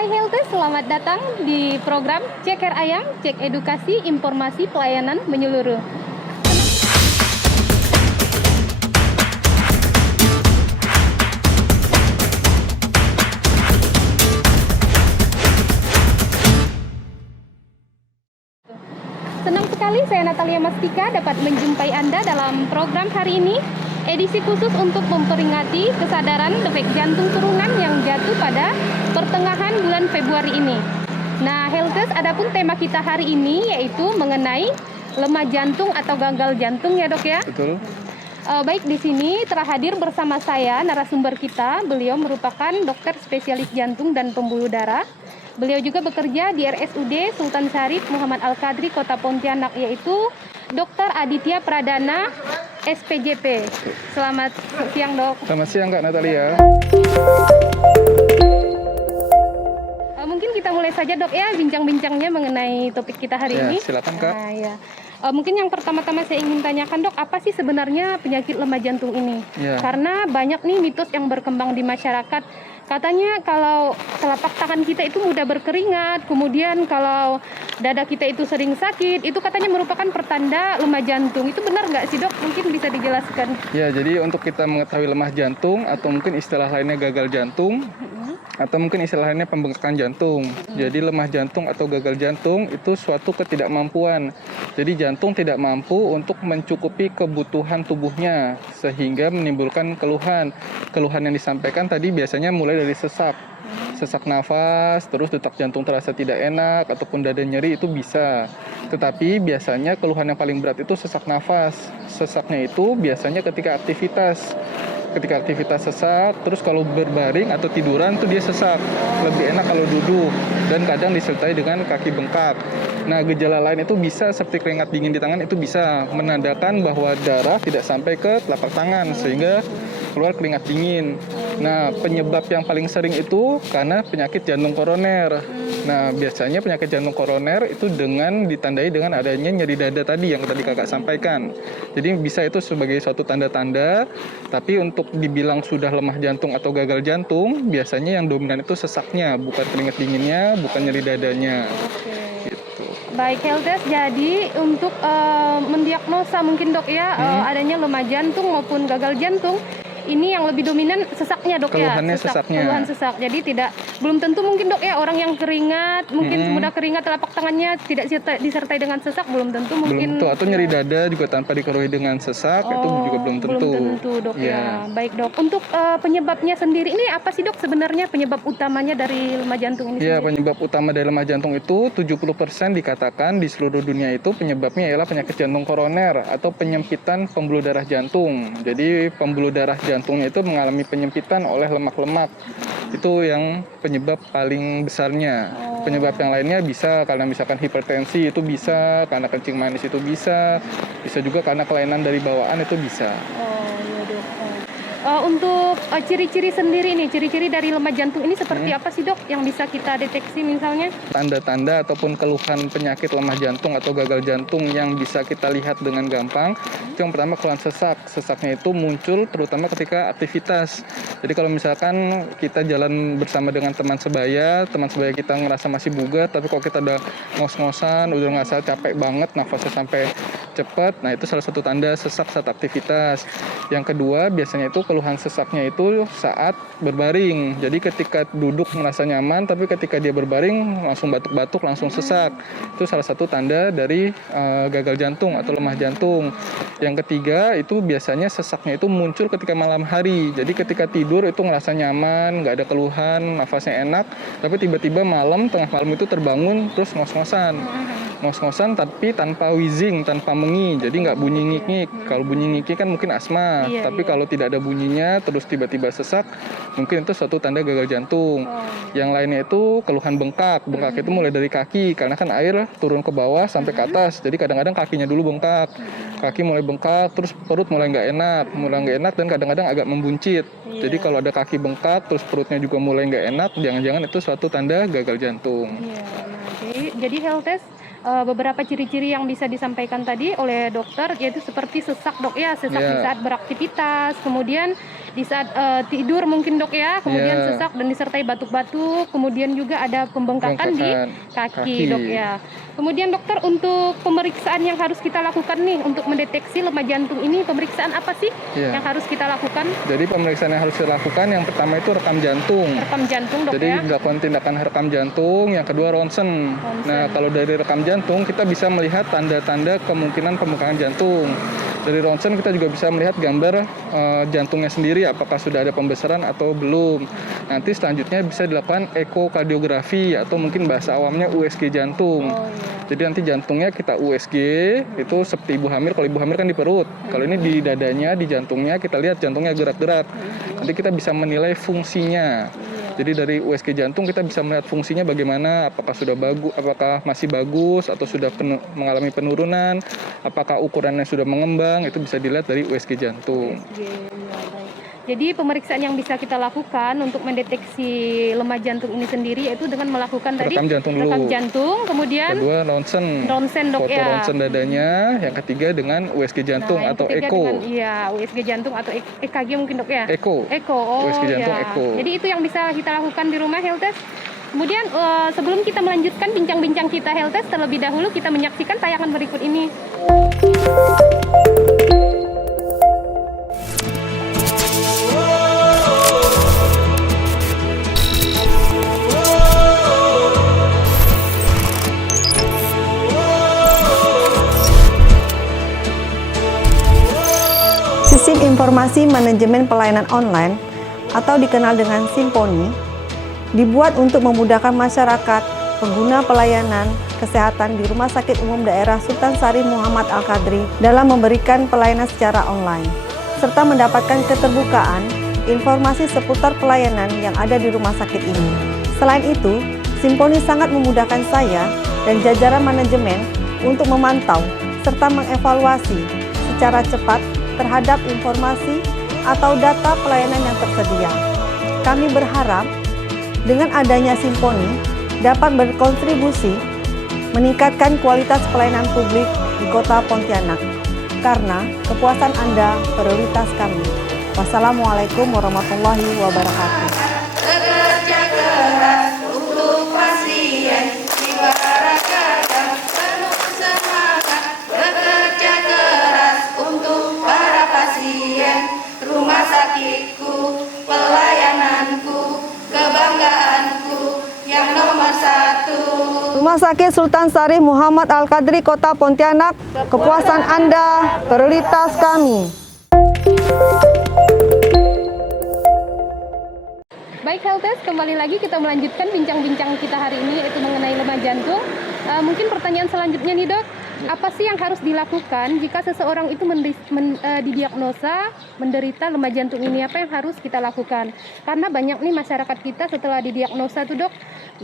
Hai Healthy, selamat datang di program Ceker Ayam, Cek Edukasi, Informasi, Pelayanan Menyeluruh. Senang sekali saya Natalia Mastika dapat menjumpai Anda dalam program hari ini, edisi khusus untuk memperingati kesadaran defek jantung turunan yang jatuh pada pertengahan bulan Februari ini. Nah, Healthers, adapun tema kita hari ini yaitu mengenai lemah jantung atau gagal jantung ya dok ya. Betul. Baik, di sini telah hadir bersama saya narasumber kita. Beliau merupakan dokter spesialis jantung dan pembuluh darah. Beliau juga bekerja di RSUD Sultan Syarif Muhammad Al-Qadri Kota Pontianak, yaitu Dr. Aditya Pradana SPJP. Selamat siang dok. Selamat siang Kak Natalia. Mungkin kita mulai saja dok ya bincang-bincangnya mengenai topik kita hari ini. Silakan Kak. Nah, ya. Mungkin yang pertama-tama saya ingin tanyakan dok, apa sih sebenarnya penyakit lemah jantung ini? Ya. Karena banyak nih mitos yang berkembang di masyarakat. Katanya kalau telapak tangan kita itu mudah berkeringat, kemudian kalau dada kita itu sering sakit, itu katanya merupakan pertanda lemah jantung. Itu benar nggak sih dok? Mungkin bisa dijelaskan. Ya, jadi untuk kita mengetahui lemah jantung atau mungkin istilah lainnya gagal jantung, atau mungkin istilah lainnya pembengkakan jantung. Jadi lemah jantung atau gagal jantung itu suatu ketidakmampuan. Jadi jantung tidak mampu untuk mencukupi kebutuhan tubuhnya sehingga menimbulkan keluhan. Keluhan yang disampaikan tadi biasanya mulai dari sesak nafas, terus detak jantung terasa tidak enak, ataupun dada nyeri itu bisa. Tetapi biasanya keluhan yang paling berat itu sesak nafas. Sesaknya itu biasanya ketika aktivitas sesak, terus kalau berbaring atau tiduran tuh dia sesak. Lebih enak kalau duduk, dan kadang disertai dengan kaki bengkak. Nah, gejala lain itu bisa seperti keringat dingin di tangan, itu bisa menandakan bahwa darah tidak sampai ke telapak tangan sehingga keluar keringat dingin. Nah, penyebab yang paling sering itu karena penyakit jantung koroner. Nah, biasanya penyakit jantung koroner itu ditandai dengan adanya nyeri dada tadi yang tadi kakak sampaikan. Jadi bisa itu sebagai suatu tanda-tanda, tapi untuk dibilang sudah lemah jantung atau gagal jantung, biasanya yang dominan itu sesaknya, bukan keringat dinginnya, bukan nyeri dadanya. Gitu. Baik Healthers, jadi untuk mendiagnosa mungkin dok ya adanya lemah jantung maupun gagal jantung, ini yang lebih dominan sesaknya dok ya. Keluhan sesak. Jadi belum tentu mungkin dok ya orang yang keringat mungkin mudah keringat telapak tangannya tidak disertai dengan sesak, belum tentu mungkin. Belum tentu, atau nyeri dada juga tanpa dikerohi dengan sesak itu juga belum tentu. Belum tentu dok ya. Baik dok. Untuk penyebabnya sendiri ini apa sih dok sebenarnya penyebab utamanya dari lemah jantung ini? Ya, penyebab utama dari lemah jantung itu 70% dikatakan di seluruh dunia itu penyebabnya ialah penyakit jantung koroner atau penyempitan pembuluh darah jantung. Jadi pembuluh darah jantungnya itu mengalami penyempitan oleh lemak-lemak. Itu yang penyebab paling besarnya. Penyebab yang lainnya bisa karena misalkan hipertensi itu bisa, karena kencing manis itu bisa juga karena kelainan dari bawaan itu bisa. Iya dok. Untuk ciri-ciri sendiri nih, ciri-ciri dari lemah jantung ini seperti apa sih dok yang bisa kita deteksi misalnya? Tanda-tanda ataupun keluhan penyakit lemah jantung atau gagal jantung yang bisa kita lihat dengan gampang, itu yang pertama keluhan sesak. Sesaknya itu muncul terutama ketika aktivitas. Jadi kalau misalkan kita jalan bersama dengan teman sebaya kita ngerasa masih bugar, tapi kalau kita udah ngos-ngosan, udah ngerasa capek banget, nafasnya sampai cepat, nah itu salah satu tanda sesak saat aktivitas. Yang kedua, biasanya itu keluhan sesaknya itu saat berbaring. Jadi ketika duduk merasa nyaman, tapi ketika dia berbaring langsung batuk-batuk, langsung sesak. Itu salah satu tanda dari gagal jantung atau lemah jantung. Yang ketiga, itu biasanya sesaknya itu muncul ketika malam hari. Jadi ketika tidur itu ngerasa nyaman, nggak ada keluhan, nafasnya enak, tapi tiba-tiba tengah malam itu terbangun terus ngos-ngosan. Ngos-ngosan tapi tanpa wheezing, tanpa mengi, jadi nggak bunyi ngik-ngik. Kalau bunyi ngik-ngik kan mungkin asma, tapi kalau tidak ada bunyinya terus tiba-tiba sesak, mungkin itu suatu tanda gagal jantung. Yang lainnya itu keluhan bengkak. Bengkak itu mulai dari kaki, karena kan air turun ke bawah sampai ke atas, jadi kadang-kadang kakinya dulu bengkak. Kaki mulai bengkak, terus perut mulai nggak enak dan kadang-kadang agak membuncit. Jadi kalau ada kaki bengkak, terus perutnya juga mulai nggak enak, jangan-jangan itu suatu tanda gagal jantung. Jadi health test beberapa ciri-ciri yang bisa disampaikan tadi oleh dokter yaitu seperti sesak dok ya, sesak di saat beraktivitas, kemudian di saat tidur mungkin dok ya, kemudian Iya. sesak dan disertai batuk-batuk, kemudian juga ada pembengkakan di kaki dok ya. Kemudian dokter, untuk pemeriksaan yang harus kita lakukan nih untuk mendeteksi lemah jantung ini, pemeriksaan apa sih Iya. yang harus kita lakukan? Jadi pemeriksaan yang harus dilakukan yang pertama itu rekam jantung. Rekam jantung dok Jadi ya. dilakukan tindakan rekam jantung, yang kedua ronsen. Nah, kalau dari rekam jantung kita bisa melihat tanda-tanda kemungkinan pembengkakan jantung. Dari ronsen kita juga bisa melihat gambar jantungnya sendiri, apakah sudah ada pembesaran atau belum. Nanti selanjutnya bisa dilakukan ekokardiografi atau mungkin bahasa awamnya USG jantung. Oh, iya. Jadi nanti jantungnya kita USG, itu seperti ibu hamil. Kalau ibu hamil kan di perut. Kalau ini di dadanya, di jantungnya, kita lihat jantungnya gerak-gerak. Nanti kita bisa menilai fungsinya. Jadi dari USG jantung kita bisa melihat fungsinya bagaimana, apakah sudah bagus, apakah masih bagus atau sudah mengalami penurunan, apakah ukurannya sudah mengembang, itu bisa dilihat dari USG jantung. Oke, ya, baik. Jadi pemeriksaan yang bisa kita lakukan untuk mendeteksi lemah jantung ini sendiri yaitu dengan melakukan tadi Rekam jantung dulu. rekam jantung, kemudian Kedua ronsen, dok foto ya. ronsen dadanya, yang ketiga dengan USG jantung Nah, yang atau ketiga eko. dengan, iya, USG jantung atau EKG mungkin dok ya. Eko. Oh USG jantung ya. eko. Jadi itu yang bisa kita lakukan di rumah health test. Kemudian sebelum kita melanjutkan bincang-bincang kita health test, terlebih dahulu kita menyaksikan tayangan berikut ini. Sistem Informasi Manajemen Pelayanan Online atau dikenal dengan Simponi dibuat untuk memudahkan masyarakat pengguna pelayanan kesehatan di Rumah Sakit Umum Daerah Sultan Syarif Muhammad Al-Qadri dalam memberikan pelayanan secara online serta mendapatkan keterbukaan informasi seputar pelayanan yang ada di rumah sakit ini. Selain itu, Simponi sangat memudahkan saya dan jajaran manajemen untuk memantau serta mengevaluasi secara cepat terhadap informasi atau data pelayanan yang tersedia. Kami berharap dengan adanya Simponi dapat berkontribusi meningkatkan kualitas pelayanan publik di Kota Pontianak, karena kepuasan Anda prioritas kami. Wassalamualaikum warahmatullahi wabarakatuh. Bekerja keras untuk pasien, jiwa raga dan penuh semangat. Bekerja keras untuk para pasien, rumah sakitku, pelayananku, kebanggaanku yang nomor satu. Rumah Sakit Sultan Syarif Muhammad Al-Qadri Kota Pontianak, kepuasan Anda prioritas kami. Baik health test, kembali lagi kita melanjutkan bincang-bincang kita hari ini yaitu mengenai lemah jantung. Mungkin pertanyaan selanjutnya nih dok, apa sih yang harus dilakukan jika seseorang itu didiagnosa menderita lemah jantung ini? Apa yang harus kita lakukan? Karena banyak nih masyarakat kita setelah didiagnosa tuh dok,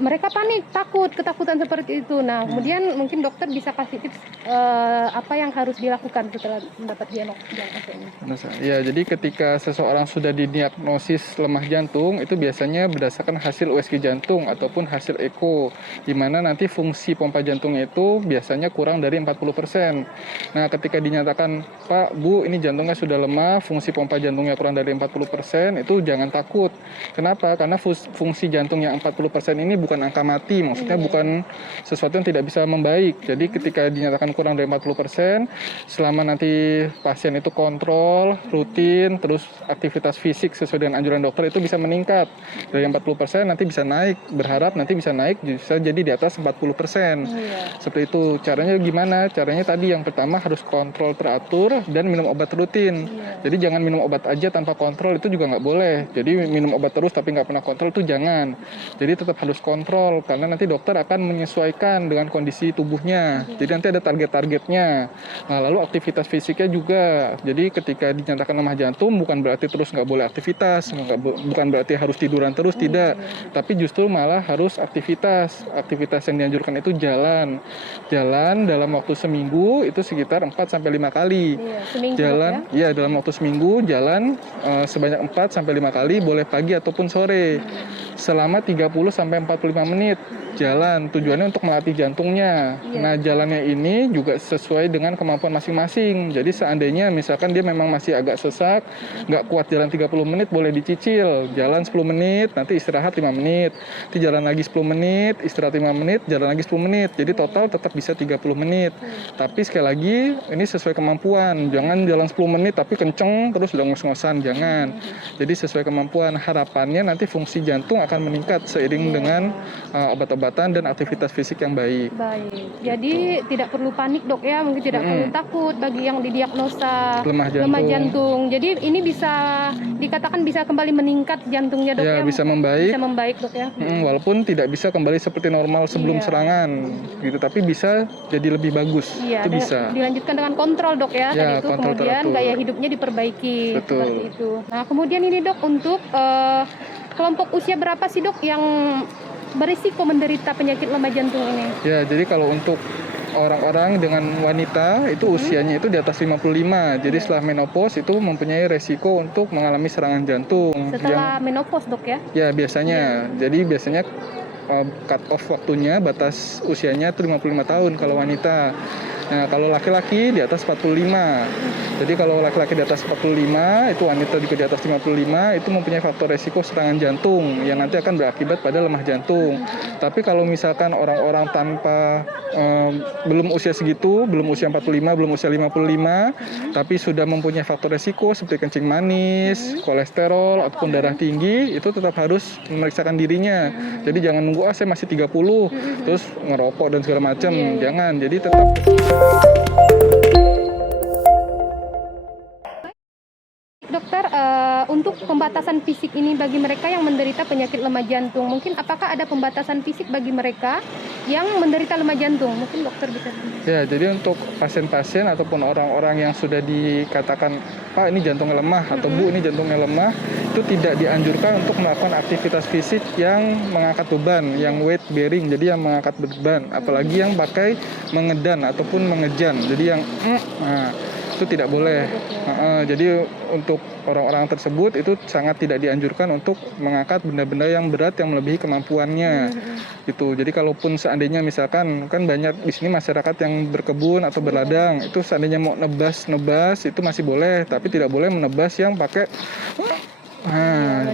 mereka panik, takut, ketakutan seperti itu. Nah, kemudian mungkin dokter bisa kasih tips apa yang harus dilakukan setelah mendapat diagnosa ini. Ya, jadi ketika seseorang sudah didiagnosis lemah jantung, itu biasanya berdasarkan hasil USG jantung ataupun hasil eko, di mana nanti fungsi pompa jantungnya itu biasanya kurang dari 40%. Nah, ketika dinyatakan, Pak, Bu, ini jantungnya sudah lemah, fungsi pompa jantungnya kurang dari 40%, itu jangan takut. Kenapa? Karena fungsi jantung yang 40% ini bukan angka mati, maksudnya bukan sesuatu yang tidak bisa membaik. Jadi ketika dinyatakan kurang dari 40%, selama nanti pasien itu kontrol, rutin, terus aktivitas fisik sesuai dengan anjuran dokter, itu bisa meningkat. Dari 40% nanti bisa naik, berharap nanti bisa naik, bisa jadi di atas 40%. Seperti itu. Caranya gimana? Caranya tadi yang pertama harus kontrol teratur dan minum obat rutin. Jadi jangan minum obat aja tanpa kontrol, itu juga nggak boleh. Jadi minum obat terus tapi nggak pernah kontrol itu jangan. Jadi tetap harus kontrol, karena nanti dokter akan menyesuaikan dengan kondisi tubuhnya. Jadi nanti ada target-targetnya. Nah, lalu aktivitas fisiknya juga. Jadi ketika dinyatakan lemah jantung bukan berarti terus nggak boleh aktivitas, bukan berarti harus tiduran terus, tidak. Tapi justru malah harus aktivitas. Aktivitas yang dianjurkan itu jalan dalam waktu seminggu itu sekitar 4-5 kali. Seminggu Jalan, ya dalam waktu seminggu jalan sebanyak 4-5 kali, boleh pagi ataupun sore. selama 30 sampai 45 menit jalan. Tujuannya untuk melatih jantungnya. Iya. Nah, jalannya ini juga sesuai dengan kemampuan masing-masing. Jadi seandainya misalkan dia memang masih agak sesak, nggak kuat jalan 30 menit, boleh dicicil. Jalan 10 menit, nanti istirahat 5 menit. Nanti jalan lagi 10 menit, istirahat 5 menit, jalan lagi 10 menit. Jadi total tetap bisa 30 menit. Tapi sekali lagi, ini sesuai kemampuan. Jangan jalan 10 menit tapi kenceng, terus udah ngos-ngosan. Jangan. Jadi sesuai kemampuan. Harapannya nanti fungsi jantung akan meningkat seiring dengan obat-obatan dan aktivitas fisik yang baik. Baik. Jadi tidak perlu panik dok ya, mungkin tidak perlu takut bagi yang didiagnosa Lemah jantung. Jadi ini bisa dikatakan bisa kembali meningkat jantungnya dok Ya, ya. bisa membaik. Bisa membaik dok ya. Walaupun tidak bisa kembali seperti normal sebelum Iya. serangan, gitu. Tapi bisa jadi lebih bagus. Iya, Itu bisa. dilanjutkan dengan kontrol dok ya. Ya, Tadi itu kontrol kemudian teratur. gaya hidupnya diperbaiki Betul. seperti itu. Nah kemudian ini dok untuk kelompok usia berapa sih dok yang berisiko menderita penyakit lemah jantung ini? Ya, jadi kalau untuk orang-orang dengan wanita itu usianya itu di atas 55. Jadi setelah menopause itu mempunyai resiko untuk mengalami serangan jantung. Setelah menopause dok ya? Ya, biasanya. Jadi biasanya cut off waktunya, batas usianya itu 55 tahun kalau wanita. Nah, kalau laki-laki di atas 45. Jadi kalau laki-laki di atas 45, itu wanita juga di atas 55, itu mempunyai faktor resiko serangan jantung yang nanti akan berakibat pada lemah jantung. Tapi kalau misalkan orang-orang tanpa belum usia segitu, belum usia 45, belum usia 55, tapi sudah mempunyai faktor resiko seperti kencing manis, kolesterol ataupun darah tinggi, itu tetap harus memeriksakan dirinya. Jadi jangan nunggu saya masih 30 terus ngerokok dan segala macam. Jangan. Jadi tetap Dokter, untuk pembatasan fisik ini bagi mereka yang menderita penyakit lemah jantung, mungkin apakah ada pembatasan fisik bagi mereka yang menderita lemah jantung? Mungkin dokter bisa. ya, jadi untuk pasien-pasien ataupun orang-orang yang sudah dikatakan Pak ini jantungnya lemah atau Bu ini jantungnya lemah, itu tidak dianjurkan untuk melakukan aktivitas fisik yang mengangkat beban, yang weight bearing, jadi yang mengangkat beban, apalagi yang pakai mengedan ataupun mengejan, jadi yang itu tidak boleh. Jadi untuk orang-orang tersebut itu sangat tidak dianjurkan untuk mengangkat benda-benda yang berat yang melebihi kemampuannya. Gitu. Jadi kalaupun seandainya misalkan kan banyak di sini masyarakat yang berkebun atau berladang, itu seandainya mau nebas itu masih boleh, tapi tidak boleh menebas yang pakai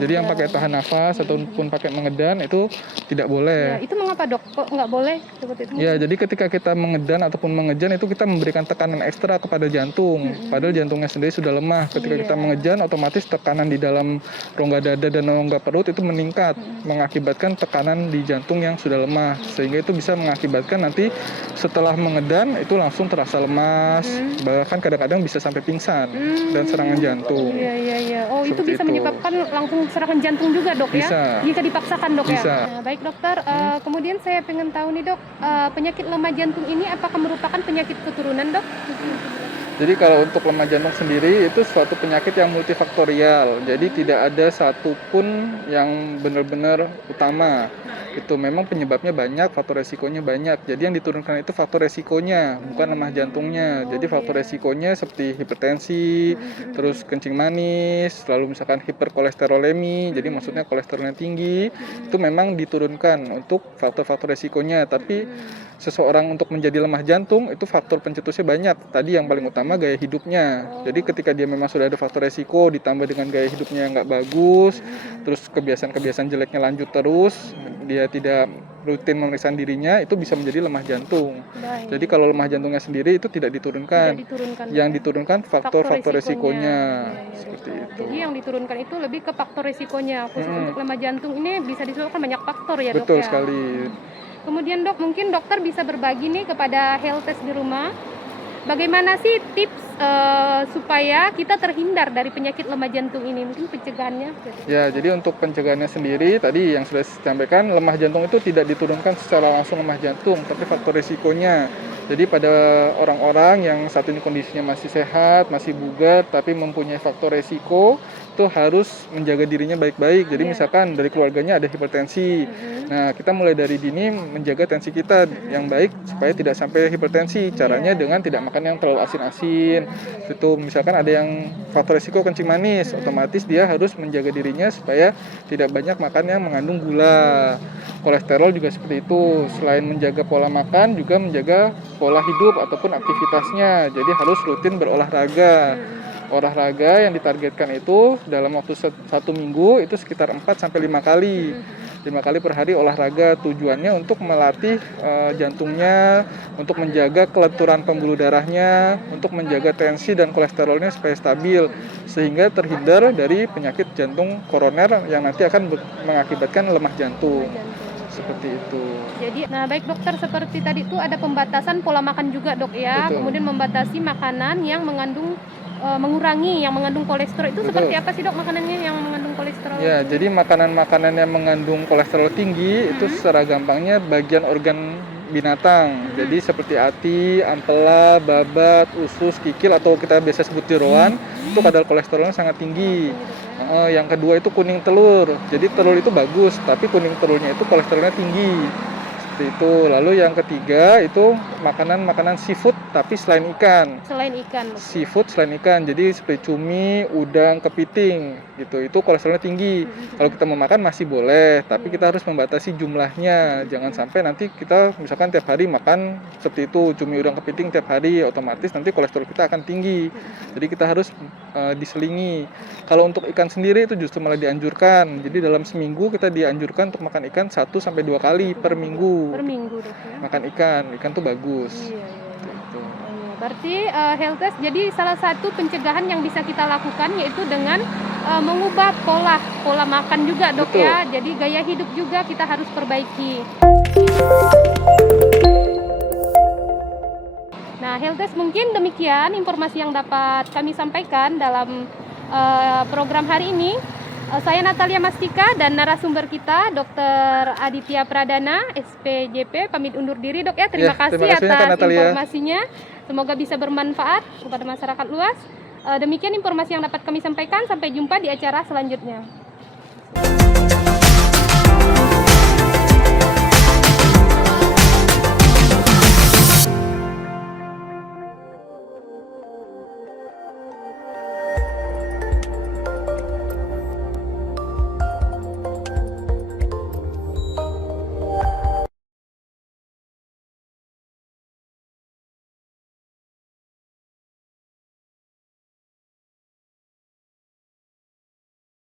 jadi yang pakai tahan nafas ataupun pakai mengedan itu tidak boleh. Ya, itu mengapa dok? Kok nggak boleh seperti itu? Ya, jadi ketika kita mengedan ataupun mengejan itu kita memberikan tekanan ekstra kepada jantung. Padahal jantungnya sendiri sudah lemah. Ketika kita mengejan, otomatis tekanan di dalam rongga dada dan rongga perut itu meningkat, mengakibatkan tekanan di jantung yang sudah lemah. Sehingga itu bisa mengakibatkan nanti setelah mengedan itu langsung terasa lemas, bahkan kadang-kadang bisa sampai pingsan dan serangan jantung. Iya. Oh, itu Seperti bisa itu. menyebabkan langsung serangan jantung juga dok Bisa. ya? Jika dipaksakan dok Bisa. ya? Nah, baik dokter, kemudian saya pengen tahu nih dok, penyakit lemah jantung ini apakah merupakan penyakit keturunan dok? Jadi kalau untuk lemah jantung sendiri itu suatu penyakit yang multifaktorial. Jadi tidak ada satupun yang benar-benar utama. Itu memang penyebabnya banyak, faktor resikonya banyak. Jadi yang diturunkan itu faktor resikonya, bukan lemah jantungnya. Jadi faktor resikonya seperti hipertensi, terus kencing manis, lalu misalkan hiperkolesterolemi, jadi maksudnya kolesterolnya tinggi, itu memang diturunkan untuk faktor-faktor resikonya. Tapi seseorang untuk menjadi lemah jantung itu faktor pencetusnya banyak. Tadi yang paling utama gaya hidupnya. Jadi ketika dia memang sudah ada faktor resiko ditambah dengan gaya hidupnya yang nggak bagus, terus kebiasaan-kebiasaan jeleknya lanjut terus, dia tidak rutin memeriksa dirinya, itu bisa menjadi lemah jantung. Baik. Jadi kalau lemah jantungnya sendiri itu tidak diturunkan. Tidak diturunkan. Yang diturunkan faktor-faktor resikonya. Iya. Seperti itu. Jadi yang diturunkan itu lebih ke faktor resikonya. Khusus untuk lemah jantung ini bisa disebabkan banyak faktor ya dok Betul ya? sekali. Kemudian dok, mungkin dokter bisa berbagi nih kepada healthtest di rumah, bagaimana sih tips supaya kita terhindar dari penyakit lemah jantung ini? Mungkin pencegahannya? Ya, jadi untuk pencegahannya sendiri tadi yang sudah saya sampaikan, lemah jantung itu tidak diturunkan secara langsung lemah jantung, tapi faktor risikonya. Jadi pada orang-orang yang saat ini kondisinya masih sehat, masih bugar, tapi mempunyai faktor resiko, itu harus menjaga dirinya baik-baik. Jadi misalkan dari keluarganya ada hipertensi, nah kita mulai dari dini menjaga tensi kita yang baik supaya tidak sampai hipertensi. Caranya dengan tidak makan yang terlalu asin-asin. Itu misalkan ada yang faktor resiko kencing manis, otomatis dia harus menjaga dirinya supaya tidak banyak makan yang mengandung gula. Kolesterol juga seperti itu. Selain menjaga pola makan, juga menjaga pola hidup ataupun aktivitasnya. Jadi harus rutin berolahraga. Olahraga yang ditargetkan itu dalam waktu 1 minggu itu sekitar 4-5 kali. 5 kali per hari olahraga, tujuannya untuk melatih jantungnya, untuk menjaga kelenturan pembuluh darahnya, untuk menjaga tensi dan kolesterolnya supaya stabil, sehingga terhindar dari penyakit jantung koroner yang nanti akan mengakibatkan lemah jantung. Seperti itu. Jadi, nah baik dokter, seperti tadi itu ada pembatasan pola makan juga dok ya, Betul. kemudian membatasi makanan yang mengandung mengurangi yang mengandung kolesterol itu. Betul. Seperti apa sih dok makanannya yang mengandung kolesterol? Ya, jadi makanan-makanan yang mengandung kolesterol tinggi itu secara gampangnya bagian organ binatang. Jadi seperti hati, ampela, babat, usus, kikil atau kita biasa sebut jeroan, itu kadar kolesterolnya sangat tinggi. Yang kedua itu kuning telur. Jadi telur itu bagus, tapi kuning telurnya itu kolesterolnya tinggi. Seperti itu. Lalu yang ketiga itu makanan-makanan seafood tapi selain ikan. Selain ikan. Seafood selain ikan, jadi seperti cumi, udang, kepiting, gitu. Itu kolesterolnya tinggi. Kalau kita mau makan masih boleh, tapi kita harus membatasi jumlahnya. Jangan sampai nanti kita misalkan tiap hari makan seperti itu, cumi, udang, kepiting tiap hari, otomatis nanti kolesterol kita akan tinggi. Jadi kita harus diselingi. Kalau untuk ikan sendiri itu justru malah dianjurkan. Jadi dalam seminggu kita dianjurkan untuk makan ikan 1-2 kali per minggu. Per minggu dok ya. Makan ikan tuh bagus. Iya. Gitu. Berarti health test jadi salah satu pencegahan yang bisa kita lakukan yaitu dengan mengubah pola makan juga dok. Betul. Ya. Jadi gaya hidup juga kita harus perbaiki. Nah, health test mungkin demikian informasi yang dapat kami sampaikan dalam program hari ini. Saya Natalia Mastika dan narasumber kita Dr. Aditya Pradana, SPJP, pamit undur diri dok ya. Terima kasih atas informasinya. Semoga bisa bermanfaat kepada masyarakat luas. Demikian informasi yang dapat kami sampaikan. Sampai jumpa di acara selanjutnya.